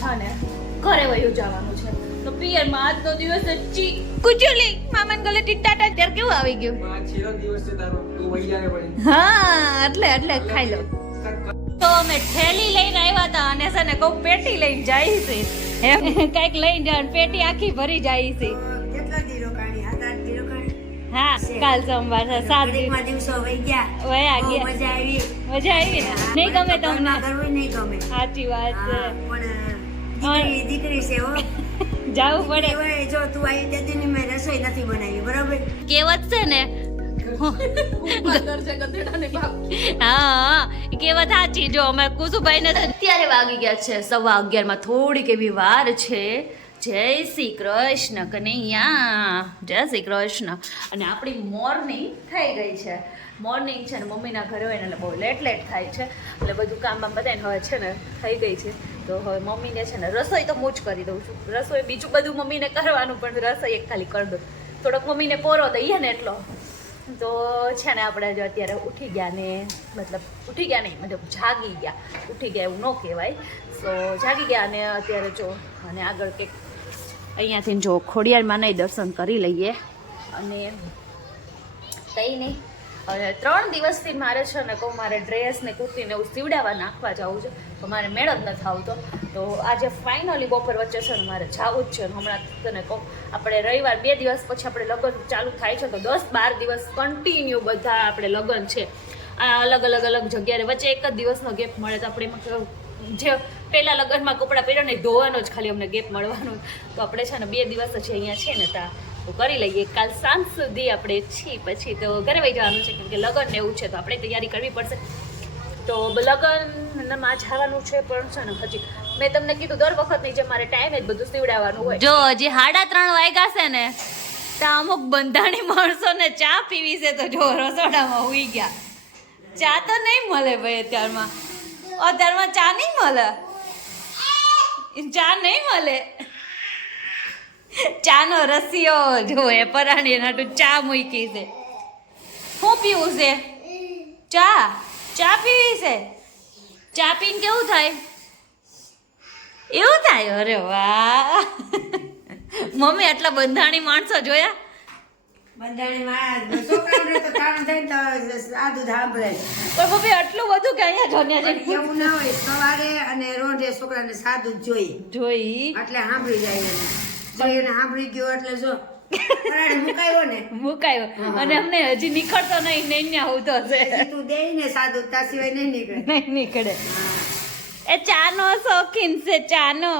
છે ને ઘરે વયું જવાનું છે. તો પિયરમાં આજનો દિવસ ચી ચુલી મામાન ગલે ટીટાટા ત્યારે કેવું આવી ગયું? છેલ્લો દિવસ છે તારો તું વહી જાય પડી હા એટલે એટલે ખાઈ લો. તો અમે થેલી લઈને આવ્યા હતા અને છે ને કહું પેટી લઈને જાય છે. એમ કંઈક લઈને જાય પેટી આખી ભરી જાય છે. કેટલા દી રોકાણી સાત દી રોકાણી હા કાલ સોમવાર છે સાત દિવસો. વહી ગયા? વયા ગયા. મજા આવી. મજા આવી ને? નહીં ગમે તમને? કરવું નહીં ગમે. સાચી વાત છે. પણ દીકરી દીકરી છે હો. જાવું પડે. જો તું આવી જતી ની મેં રસોઈ નથી બનાવી બરાબર? કેવત છે ને? હા એ કેવત સાચી. જો અમે કુસુભાઈ ને અત્યારે વાગી ગયા છે સવા અગિયારમાં થોડીક એવી વાર છે. જય શ્રી કૃષ્ણ કનૈયા, જય શ્રી કૃષ્ણ. અને આપણી મોર્નિંગ થઈ ગઈ છે. મોર્નિંગ છે ને મમ્મીના ઘરે હોય ને એટલે બહુ લેટ લેટ થાય છે. એટલે બધું કામ બામ બધાને હવે છે ને થઈ ગઈ છે. તો હવે મમ્મીને છે ને રસોઈ તો હું જ કરી દઉં છું. રસોઈ બીજું બધું મમ્મીને કરવાનું, પણ રસોઈ એક ખાલી કરી દઉં. થોડોક મમ્મીને પોરો દઈએ ને એટલો. તો છે ને આપણે જો અત્યારે ઉઠી ગયા ને, મતલબ ઉઠી ગયા નહીં, મતલબ જાગી ગયા. ઉઠી ગયા એવું ન કહેવાય. સો જાગી ગયા અને અત્યારે જો અને આગળ કંઈક અહીંયાથી જો ખોડિયારમાં નહીં દર્શન કરી લઈએ. અને કંઈ નહીં. અને ત્રણ દિવસથી મારે છે ને કહું, મારે ડ્રેસ ને કુર્તી એવું સીવડાવવા નાખવા જવું છે. તો મારે મેળ જ નથી આવતો. તો આજે ફાઇનલી બપોર વચ્ચે છે ને મારે જવું જ છે હમણાં તને કહું. આપણે રવિવાર બે દિવસ પછી આપણે લગ્ન ચાલુ થાય છે તો દસ બાર દિવસ કન્ટિન્યુ બધા આપણે લગ્ન છે. આ અલગ અલગ અલગ જગ્યાએ વચ્ચે એક જ દિવસનો ગેપ મળે તો આપણે એમાં જે પહેલાં લગ્નમાં કપડાં પહેર્યો ને ધોવાનો જ ખાલી અમને ગેપ મળવાનો. તો આપણે છે ને બે દિવસ જ અહીંયા છે ને ત્યાં કરી લઈએ. કાલ સાંજ સુધી આપણે છીએ પછી તો ઘરે વહી જવાનું છે કેમ કે લગ્ન ને એવું છે તો આપણે તૈયારી કરવી પડશે. તો લગ્નમાં જવાનું છે પણ છે ને હજી મેં તમને કીધું દર વખતની જે મારે ટાઈમ જ બધું સીવડાવવાનું હોય. જો, હજી સાડા ત્રણ વાગ્યા છે ને, તો અમુક બંધાણી માણસો ને ચા પીવી છે તો જો, રસોડામાં ઉઈ ગયા. ચા તો નહીં મળે ભાઈ અત્યારમાં. અત્યારમાં ચા નહીં મળે. ચા નહીં મળે. ચાનો રસિયો જો, એ પરાણી એના ચા મૂકી છે. શું પીવું છે? ચા? ચા પીવી છે? ચા પીને કેવું થાય? એવું થાય? અરે વાહ. મમ્મી આટલા બંધાણી માણસો જોયા? બંધાણી મારા છોકરાઓને તો કામ થાય તો આ સાંભળે પણ મમ્મી આટલું બધું કે અહીંયા જોન્યા છે? એવું ના હોય સવારે અને રોજે છોકરાને સાદું જ જોઈએ. જોઈ. એટલે સાંભળી જાય એને. એને સાંભળી ગયો એટલે જો મુકાયો ને. મુકાયો. અને અમને હજી નીકળતો નહીં નહીં ને આવતો છે તું દે ને સાદું તા સિવાય નહીં નીકળે. નહીં નીકળે. એ ચાનો શોખીન છે ચાનો.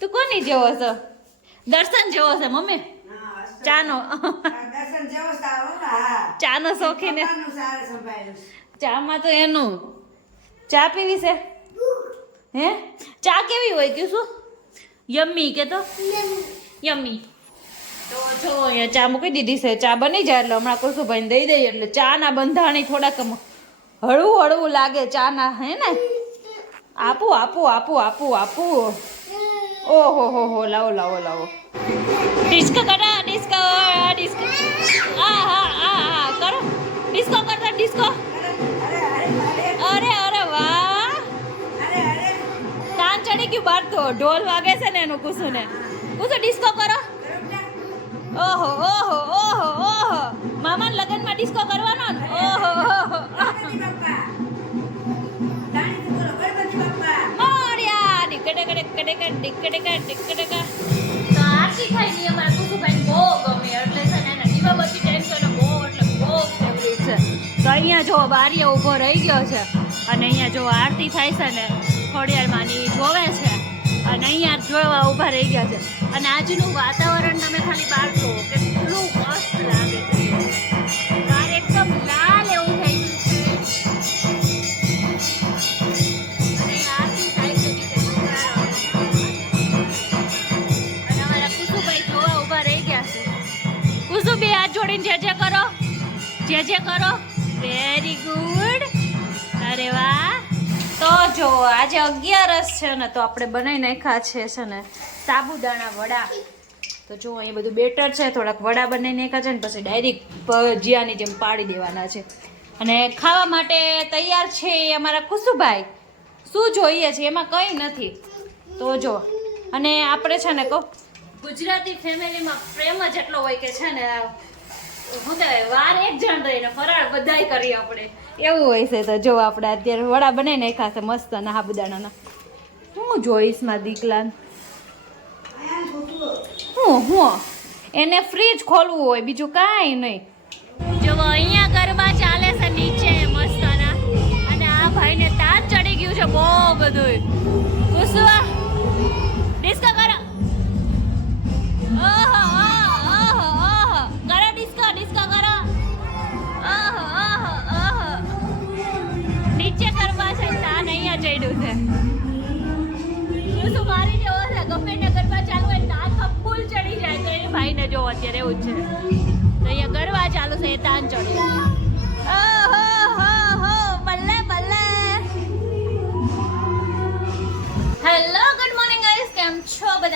તું કોની જેવો છો? દર્શન જેવો છે, મમ્મી? ચાનો. ચાનો શોખીન. ચામાં તો એનું. ચા પીવી છે? હે? ચા કેવી હોય કે શું? યમ્મી કે તો? યમ્મી તો જો, અહીંયા ચા મૂકી દીધી છે. ચા બની જાય એટલે હમણાં કુસુભાઈને દઈ દઈએ એટલે ચા ના બંધાણી થોડાક હળવું હળવું લાગે ચા ના હે ને? આપું, આપો આપો આપો આપો. ઓહો, હો હો, લાવો લાવો લાવો. ડિસ્કો કરો ડિસ્કો ડિસ્કો. હા હા આ હા, કરો. ડિસ્કો કરતા ડિસ્કો. અરે અરે, વાહ. કાન ચડી ગયું બાર તો. ઢોલ વાગે છે ને એનું કુસુને. કુસુ ડિસ્કો કરો. ઓહો ઓહો ઓહો ઓહો. મામાના લગ્નમાં ડિસ્કો કરવાનો ને? ઓહો ઓહો. ડિકડક ડિકડક તો આરતી થાય ને અમારા કુસુભાઈ બહુ ગમે, એટલે છે ને એના દીવાબત્તી ટાઈમ તો એને બહુ, એટલે બહુ ફેવરિટ છે. તો અહીંયા જો બારીએ ઊભો રહી ગયો છે, અને અહીંયા જો આરતી થાય છે ને ખોડિયારમાંની જોવે છે, અને અહીંયા જોવા ઊભા રહી ગયા છે. અને આજનું વાતાવરણ તમે ખાલી બહાર જુઓ, કેટલું મસ્ત લાગે છે. જે જે કરો. વેરી ગુડ અરે વાહ. તો જો, આજે અગિયારસ છે ને, તો આપણે બનાવી નાખ્યા છે છે ને, સાબુદાણા વડા. તો જો, અહીંયા બધું બેટર છે, થોડાક વડા બનાવી નાખ્યા છે ને, પછી ડાયરેક્ટ ભજીયાની જેમ પાડી દેવાના છે. અને ખાવા માટે તૈયાર છે અમારા ખુશુભાઈ શું જોઈએ છે, એમાં કંઈ નથી. તો જો, અને આપણે છે ને કહું, ગુજરાતી ફેમિલીમાં પ્રેમ જ એટલો હોય કે છે ને વાર એક જણ રહીને ફરાળ બધાય કરીએ આપણે. એવું હોય છે તો જો આપણે અત્યારે વડા બનાવી નાખ્યા મસ્ત ના હાબુદાણાના હું જોઈશમાં દીકલા હું હું. એને ફ્રીજ ખોલવું હોય બીજું કાંઈ નહીં. જો અહીંયા ગરબા ચાલે છે નીચે મસ્તના અને આ ભાઈને તાજ ચડી ગયું છે બહુ બધું કુસવા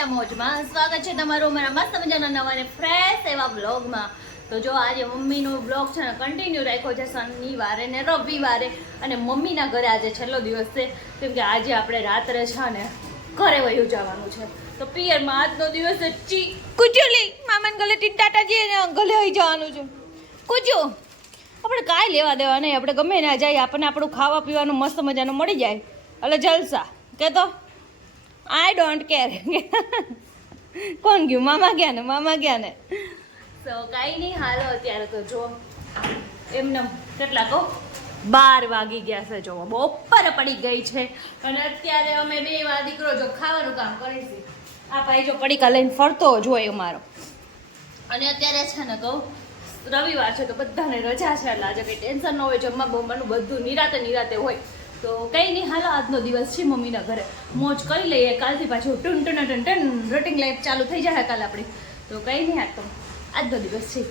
બધા મોજમાં સ્વાગત છે તમારું મારા મસ્ત મજાના નવા અને ફ્રેશ એવા બ્લોગમાં તો જો આજે મમ્મીનો બ્લોગ છે ને કન્ટિન્યુ રાખ્યો છે, શનિવારે ને રવિવારે. અને મમ્મીના ઘરે આજે છેલ્લો દિવસ છે. કેમ આજે આપણે રાત્રે છે ને ઘરે વયું જવાનું છે. તો પિયરમાં આજનો દિવસ ચી કુચુલી મામાને ગલે ટીટાટાજી ગલે આવી જવાનું છે. કુચુ આપણે કાંઈ લેવા દેવા નહીં. આપણે ગમે ના જાય આપણને આપણું ખાવા પીવાનું મસ્ત મજાનું મળી જાય. એટલે જલસા. કે આઈ ડોન્ટ કેર કોણ ગયું? મામા ગયા ને? મામા ગયા ને? તો કાંઈ નહીં, હાલો અત્યારે તો જો એમને કેટલા કહો? બાર વાગી ગયા છે જો બપોર પડી ગઈ છે. અને અત્યારે અમે બે વા દીકરો જો ખાવાનું કામ કરીશું. આ ભાઈ જો પડીકા લઈને ફરતો હોય અમારો. અને અત્યારે છે ને કહું, રવિવાર છે તો બધાને રજા છે. એટલે આજે કંઈ ટેન્શન ન હોય જમવા બમવાનું બધું નિરાતે નિરાતે હોય. તો કંઈ નહીં હાલ આજનો દિવસ છે મમ્મીના ઘરે. મોજ કરી લઈએ. કાલથી પાછું ટુન ટુન ટન ટન રૂટિંગ લાઈફ ચાલુ થઈ જાય કાલ આપણી. તો કંઈ નહીં આજ તો આજનો દિવસ છે.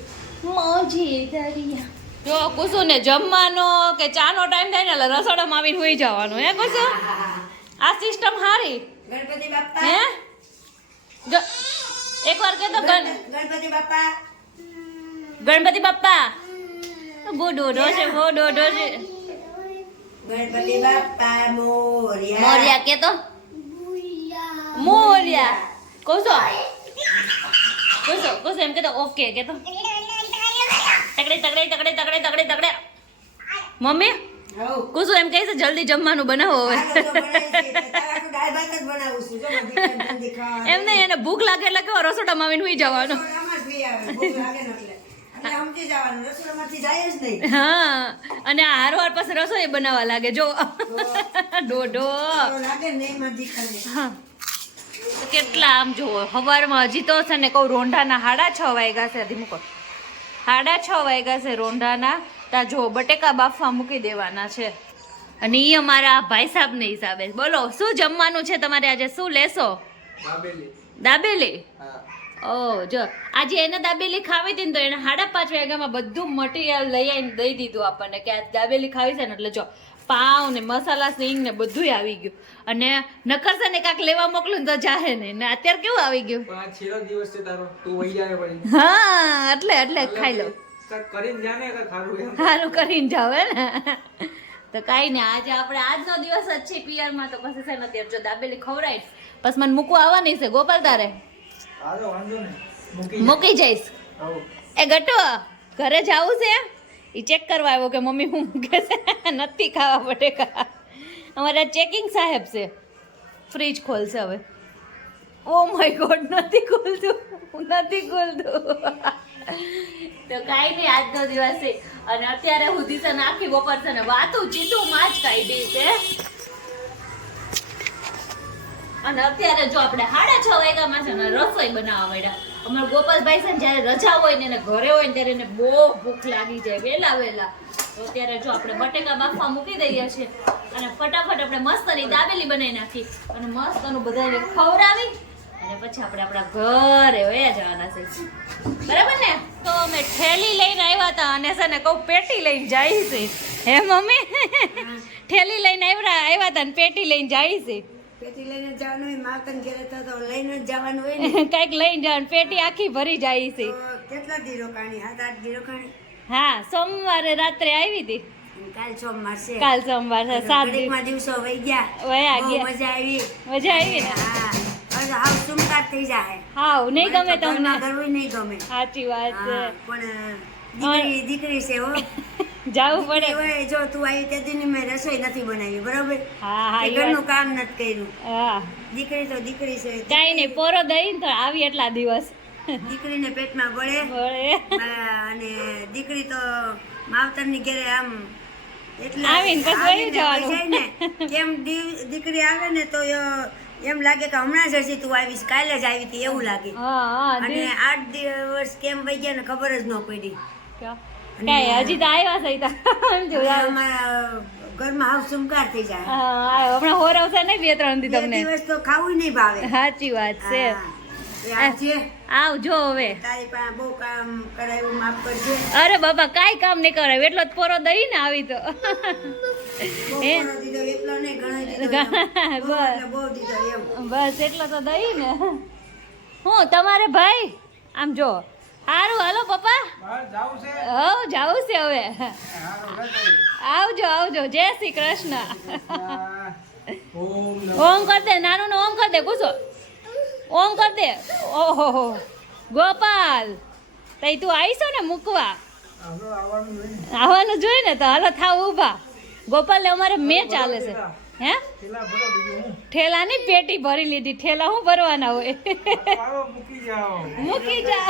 મોજી દરિયા જો કુસુ ને જમવાનો કે ચાનો ટાઈમ થાય ને એટલે રસોડામાં આવીને હોઈ જવાનું. હે કુસુ આ સિસ્ટમ હારી. ગણપતિ બાપા. હે? એક એકવાર કે તો ગણ ગણપતિ બાપા. ગણપતિ બાપા. બહુ ડોડો છે બહુ ડોડો છે ગણપતિ બાપા મોર્યા. મોર્યા કે તો? મોર્યા. કોસો? કોસો કોસો એમ કે તો ઓકે કે તો તકડે તકડે તકડે તકડે તકડે તકડે મમ્મી કોસો એમ કહે છે જલ્દી જમવાનું બનાવો હવે. એમ નહીં એને ભૂખ લાગે એટલે કેવો રસોડામાં આવીને હોઈ જવાનું. ભૂખ લાગે એટલે. એટલે સમજી જવાનું. રસોડામાંથી જાય જ નહીં. હા અને હાર વાર પાસે રસોઈ બનાવવા લાગે જો. ડોડો. તો લાગે ને એમાં દીકરાને. હા. તો કેટલા આમ જુઓ સવારમાં હજી તો છે ને કહું રોંઢાના હાડા છ વાગ્યા છે હજી મૂકો. સાડા છ વાગ્યા છે રોંઢાના તા જો બટેકા બાફવા મૂકી દેવાના છે. અને એ અમારા ભાઈ સાહેબને હિસાબે. બોલો શું જમવાનું છે તમારે આજે? શું લેશો? દાબેલી. દાબેલી? હા. ઓ જો આજે એને દાબેલી ખાવી હતી ને તો એને સાડા પાંચ વાગ્યામાં બધું મટીરિયલ લઈ આવીને દઈ દીધું આપણને કે આ દાબેલી ખાવી છે ને એટલે જો પાવ ને મસાલા સિંગ ને બધુંય આવી ગયું. અને નકર છે ને કાંક લેવા મોકલું તો જાહે નહીં. ને અત્યારે કેવું આવી ગયું? છેલ્લો દિવસ છે તારો તું વહી જાય પડી હા એટલે એટલે ખાઈ લો. કરીને જાને ખારું સારું કરીને જાવ ને? તો કાંઈ ને આજે આપણે આજનો દિવસ જ છે પિયરમાં તો પછી છે ને અત્યારે જો દાબેલી ખવડાય પછી મને મૂકવા આવવાની છે ગોપાલ તારે? મૂકી મૂકી જઈશ. એ ગટો ઘરે જવું છે? એ ચેક કરવા આવ્યો કે મમ્મી હું મૂકે છે? નથી ખાવા બટેકા અમારા ચેકિંગ સાહેબ છે. ફ્રીજ ખોલશે હવે. ઓ માય ગોડ નથી ખોલતું. નથી ખોલતું. તો કાંઈ નહીં આજનો દિવસ છે. અને અત્યારે સુધી છે નાખી બપોર છે ને વાતું ચીતું માં જ કાઢી છે અને અત્યારે જો આપણે સાડા છ વાગ્યામાં છે ને રસોઈ બનાવવા માંડ્યા. અમારા ગોપાલભાઈ છે ને જ્યારે રજા હોય ને એને ઘરે હોય ને ત્યારે એને બહુ ભૂખ લાગી જાય વહેલા વહેલા. તો અત્યારે જો આપણે બટેકા બાફવા મૂકી દઈએ છીએ અને ફટાફટ આપણે મસ્તની દાબેલી બનાવી નાખી અને મસ્તનું બધાને ખવડાવી અને પછી આપણે આપણા ઘરે વયા જવાના છે. બરાબર ને? તો અમે ઠેલી લઈને આવ્યા હતા અને છે ને કહું પેટી લઈને જાય છે. હે મમ્મી? ઠેલી લઈને આવ્યા આવ્યા હતા ને પેટી લઈને જાય છે. પેટી લઈને જવાનું હોય માવતર ઘેરે તો લઈને જ જવાનું હોય ને. કંઈક લઈને જવાનું પેટી આખી ભરી જાય છે કેટલા દી રોકાણી? સાત આઠ દી રોકાણી? હા સોમવારે રાત્રે આવી હતી કાલ સોમવાર છે. કાલ સોમવાર છે સાત દિવસ દિવસો વહી ગયા. વયા ગયા. મજા આવી. મજા આવી ને? હા. હવે સુમકાર થઈ જાય હાવ નહીં ગમે તમને. ઘર કરવું નહીં ગમે. સાચી વાત છે. પણ દીકરી દીકરી છે હો. જાવું પડે. હોય જો તું આવી તે મેં રસોઈ નથી બનાવી બરાબર? હા હા ઘરનું કામ નથી કર્યું. હા. દીકરી તો દીકરી છે કાંઈ નહીં પોરો દઈ તો આવી એટલા દિવસ. દીકરીને પેટમાં બળે વળે અને દીકરી તો માવતરની ઘરે આમ એટલે આવીને પછી જવાનું. ને કેમ દીકરી આવે ને તો એમ લાગે કે હમણાં જ હજી તું આવીશ કાલે જ આવી હતી એવું લાગે. અને આઠ દિવસ કેમ વહી ગયા ને ખબર જ ન પડી. હજી તો આવ્યા છે ઈ તો. સમજો. અને અમારા ઘરમાં હાવ સુમકાર થઈ જાય. બે ત્રણ દી તમને. દિવસ તો ખાવું નહીં ભાવે. સાચી વાત છે. આવજો હવે. બહુ કામ કરાયું માફ કરજે. અરે બાપા કાંઈ કામ નહીં કરાયું એટલો જ પોરો દઈ ને આવી તો. બસ એટલો તો દઈ ને. હું તમારે ભાઈ? આમ જો. સારું હાલો પપ્પા. બહાર જાવું છે? હવ જાવું છે હવે. આવજો આવજો. જય શ્રી કૃષ્ણ. ઓમ કરતે કર દે નાનું ઓમ કર દે કુસો ઓમ કર દે. ઓહો હો. ગોપાલ તઈ તું આવીશો ને મૂકવા? આવવાનું જોઈએ ને. તો હાલો થાવ ઊભા. ગોપાલ ને અમારે મેચ ચાલે છે. હે? ઠેલાની પેટી ભરી લીધી. ઠેલા હું ભરવાના હોય? મૂકી જાઓ. મૂકી જા.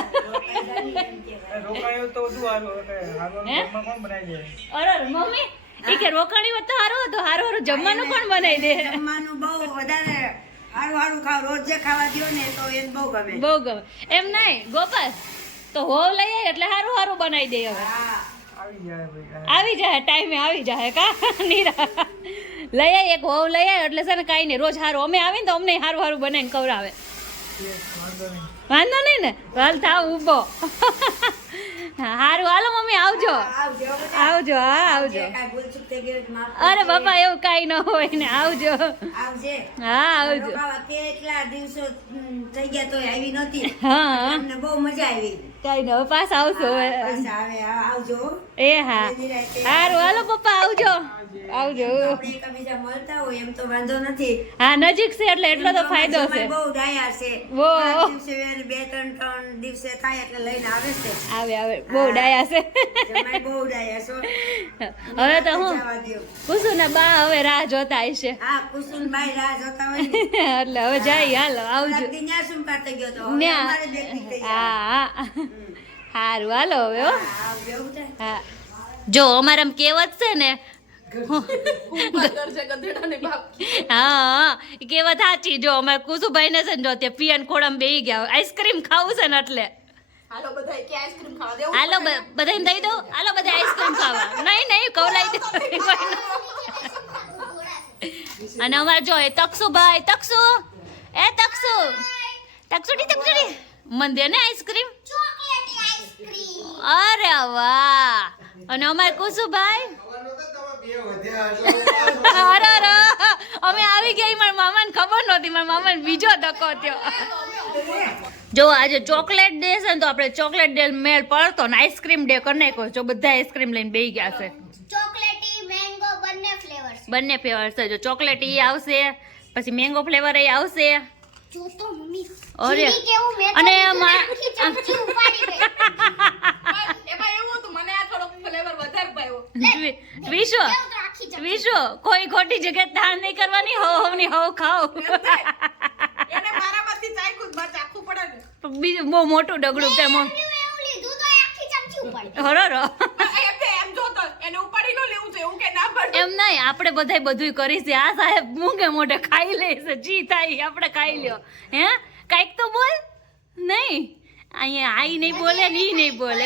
રોકાયો તો બધું હારું એટલે હારવાનું હે? ઘરમાં કોણ બનાવી દે? અરે અરે, મમ્મી ઈ કે રોકાણી હોત તો હારો હતું. હારો હારું જમવાનું કોણ બનાવી દે? જમવાનું બહુ વધારે હારું હારું ખાવ. રોજ જે ખાવા દો ને તો એ બહુ ગમે. બહુ ગમે. એમ નહીં. ગોપાલ તો હોવ લઈ આય એટલે હારું હારું બનાવી દે હવે. આવી જાય આવી જાય ટાઈમે આવી જાય કા? નીરા લઈ આવી એક વહુ લઈ આય એટલે છે ને કાંઈ નહીં. રોજ હારું. અમે આવીને તો અમને સારું સારું બનાવીને ખવડાવે. વાંધો નહીં ને. હાલ થાવ ઊભો. હારું હાલો મમ્મી આવજો. આવજો. હા આવજો અરે. બાપા એવું કાંઈ ન હોય ને. આવજો. હા આવજો. કેટલા દિવસો થઈ ગયા તો આવી નહોતી. હા બહુ મજા આવી. કાંઈ ન પાસ પાછા આવશો હવે. પાછા આવે આ- આવજો. એ હા. સારું હાલો પપ્પા આવજો. આવજો. મળતા હોય એમ તો વાંધો નથી. હા નજીક છે એટલે એટલો તો ફાયદો છે. બહુ ડાયા છે. બહુ. બે ત્રણ ત્રણ દિવસે થાય એટલે લઈને આવે છે. આવે આવે. બહુ ડાયા છે. બહુ ડાયા છો હવે તો હું જવા દ્યો. બા હવે રાહ જોતા હશે. હા બાઈ રાહ જોતા હોય એટલે હવે જાય હાલો આવજો. ત્યાં શું કરતા ગયો તો. હા હા. સારું હાલો હવે હા, જો અમારે કહેવત છે ને હા કહેવત સાચી. જો અમારે કુસુભાઈ ને છે ને જો તે પિયન ખોડમ બેહી ગયા આઈસ્ક્રીમ ખાવું છે ને એટલે. હાલો બધાને દઈ દો હાલો બધા આઈસ્ક્રીમ ખાવા. નહીં નહીં કવલાઈ દો. અને અમારે જો એ તકસુભાઈ તકસુ. એ તકસુ. તકસુડી તકસુડી. મને દે ને આઈસ્ક્રીમ અરે વાહ. અને અમારે કુસુભાઈ? અરે અરે. અમે આવી ગયા મારા મામાને ખબર નહોતી. મારા મામાને બીજો ધક્કો થયો. જો આજે ચોકલેટ ડે છે ને તો આપણે ચોકલેટ ડે મેળ પડતો ને આઈસ્ક્રીમ ડે કરી નાખ્યો જો બધા આઈસ્ક્રીમ લઈને બેસી ગયા છે. ચોકલેટી મેંગો બંને ફ્લેવર્સ બંને ફ્લેવર છે. જો ચોકલેટ એ આવશે પછી મેંગો ફ્લેવર એ આવશે. અરે. ચીની કેવું મેં અને અને મા- ચમચી ઉપાડી ગઈ. એમાં એવું હતું મને આ થોડો ફ્લેવર વધારે ભાવ્યો વિ- વિશો વિશો કોઈ ખોટી જગ્યાએ તાણ નહીં કરવાની હો હવની હવ ખાઓ એને મારામાંથી ચાખ્યું જ બાર ચાખવું પડે ને. બીજું બહુ મોટું ડગડું તેમ. હરો એમ જોતો. એને ઉપર છે એવું કે ના પડે. એમ નહીં આપણે બધાય બધુંય કરીશું આ સાહેબ મૂંગે મોઢે ખાઈ લેશે જી થાય આપણે ખાઈ લ્યો. હે? કાંઈક તો બોલ. નહીં. અહીંયા આઈ નહીં બોલે ને ઈ નહીં બોલે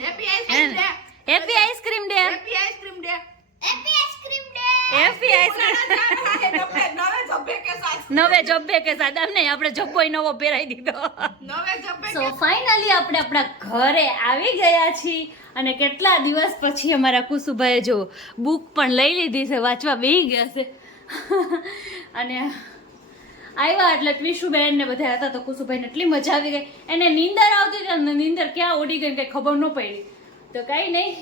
happy ice cream day. Happy ice cream day. Happy ice cream day. Happy ice cream. નવે જબ્બે કે સાદા નહીં આપણે જબ્બોય નવો પહેરાઈ દીધો. સો ફાઇનલી આપણે આપણા ઘરે આવી ગયા છીએ અને કેટલા દિવસ પછી અમારા કુસુભાઈએ જો બુક પણ લઈ લીધી છે વાંચવા બેહી ગયા છે. અને આવ્યા એટલે ટ્વિશુબેન ને બધા હતા તો કુસુભાઈને એટલી મજા આવી ગઈ. એને નીંદર આવતી હતી નીંદર ક્યાં ઉડી ગઈ કંઈ ખબર ન પડી. તો કાંઈ નહીં.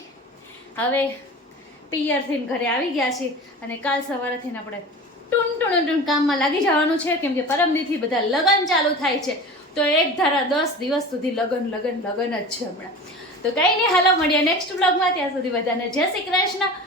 હવે પિયરથી ઘરે આવી ગયા છીએ અને કાલ સવારેથી આપણે ટૂન ટૂન ટૂન કામમાં લાગી જવાનું છે, કેમ કે પરમદીથી બધા લગ્ન ચાલુ થાય છે. તો એક ધારા દસ દિવસ સુધી લગન લગન લગન જ છે હમણાં. તો કંઈ નહીં, હાલો, મળીએ નેક્સ્ટ બ્લોગમાં ત્યાં સુધી બધાને જય શ્રી કૃષ્ણ.